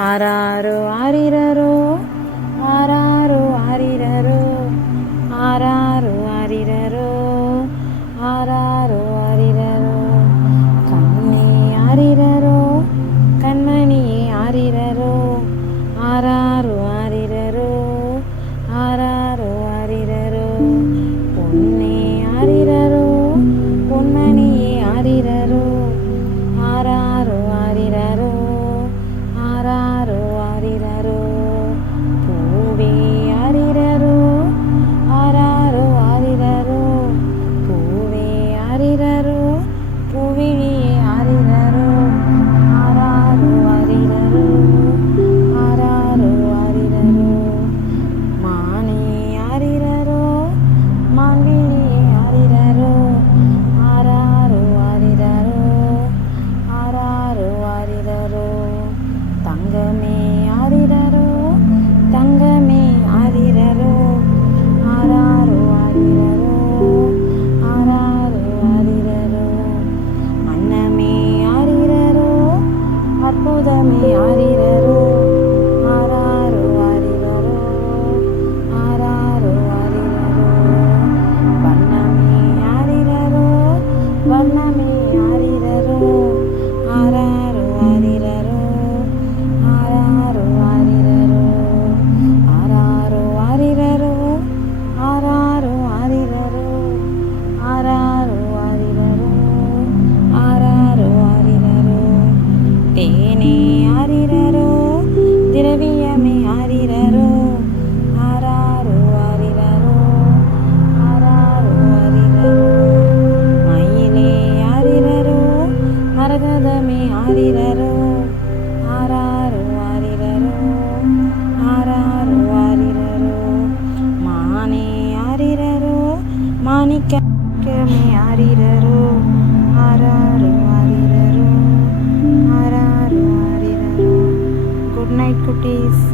ஆராரோ ஆரிரரோ ஆராரோ வண்ணமே ஆரிரரோ ஆராரோ ஆரிரரோ ஆராரோ ஆரிரரோ ஆராரோ ஆரிரரோ ஆராரோ ஆரிரரோ ஆராரோ ஆரிரரோ ஆராரோ ஆரிரரோ. தேனே ஆரதமே ஆரிரரோ ஆராரு ஆரிரரோ ஆராரு ஆரிரரோ மானே ஆரிரரோ மாணிக்கமே ஆரிரரோ ஆராரு ஆரிரரோ ஆராரு ஆரிரரோ குட் நைட் குட்டீஸ்